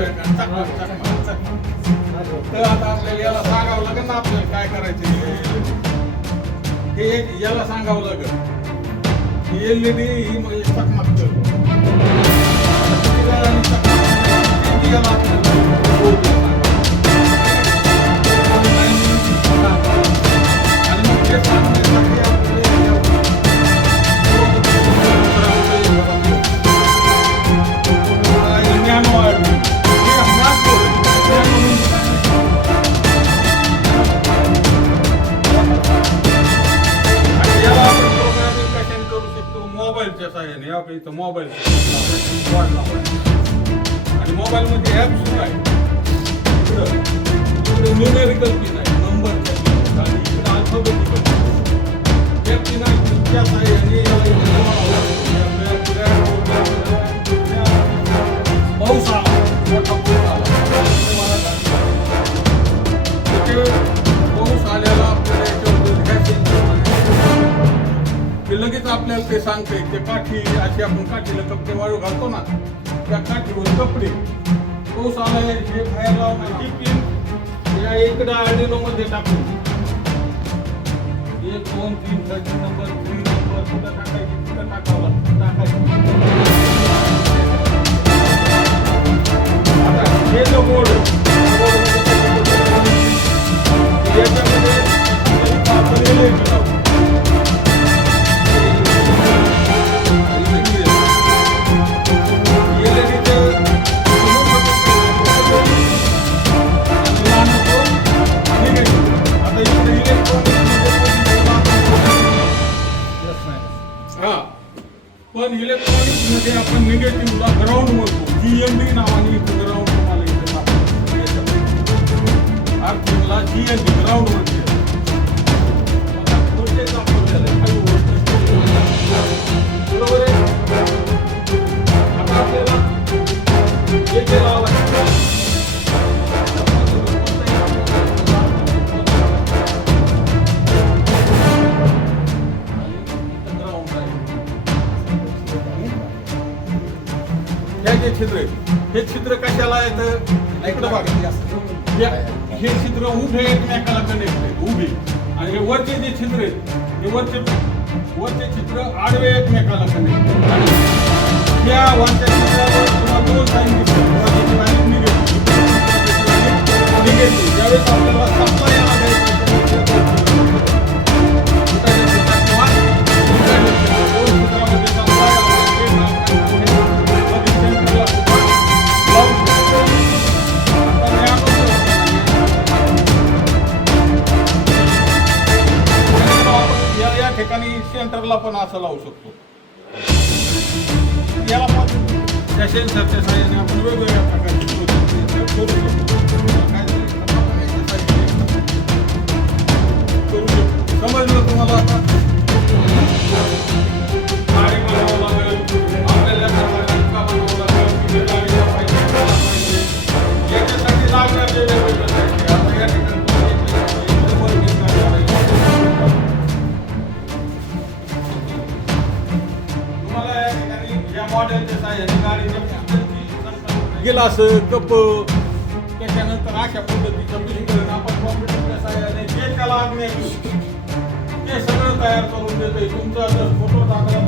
तर आता आपल्याला याला सांगावं लागेल ना आपल्याला काय करायचं हे याला सांगावं लागेल. एलईडी ही म्हणजे चकमक करतो. मोबाईलच्या साहाय्याने आपल्या इथं मोबाईल आणि मोबाईलमध्ये ॲप सुद्धा आहे. इकडे न्यूमेरिकल पिन आहे, नंबर आणि इकडे अल्फाबेटिकल पिन आहे. त्या साहाय्याने पाऊस आला, मोठा पाऊस आला, पाऊस आल्याला आपल्याला ते लगेच आपल्याला ते सांगते. ते काठी अशी आपण काठीला कपडे वाळू घालतो ना, त्या काठीवर कपडे पाऊस आलाय हे बाहेर लावणार. ही पिन या इकडे आर्डिनो मध्ये टाकून 1 2 3 13 नंबर 3 नंबर कुठं टाकायची कुठं टाकावं टाकायची. आता हे जो बोर्ड याच्यामध्ये आपण एलईडी लावतो. पण इलेक्ट्रॉनिक्स मध्ये आपण निगेटिव्हला ग्राउंड म्हणतो. जीएनडी नावाने ग्राउंड तुम्हाला इथे आर्थिंगला जीएनडी ग्राउंड म्हणजे बरोबर आहे. आता आपल्याला हे जे लावायचं हे छिद्र हे छिद्र कशाला येतं इकडे बघा. हे छिद्र उभे एकमेकाला कनेक्ट आहेत उभे, आणि हे वरचे जे छिद्र आहेत हे वरचे छिद्र आडवे एकमेकाला कनेक्ट आहेत. या वरच्या छिद्रावर तुम्हाला दोन साईन दिसतात. निगेटिव्ह ज्यावेळेस आपल्याला सप्लाय याला द्यायचं ठिकाणी सेंटरला पण असं लावू शकतो. याला पण त्या सेन्सरच्या साहाय्याने आपण वेगवेगळ्या प्रकारचे करू शकतो. समजलं तुम्हाला? आता गाडी बनवावं लागेल आपल्याला, बनावं लागेल, याच्यासाठी लागणारे वेगवेगळे साहित्य. आता या ठिकाणी गिलास कप त्याच्यानंतर अशा पद्धतीचं मिश्रण आपण कॉम्प्युटरच्या साहाय्याने जे त्याला आज्ञा ते सगळं तयार करून देतोय. तुमचा जर फोटो टाकला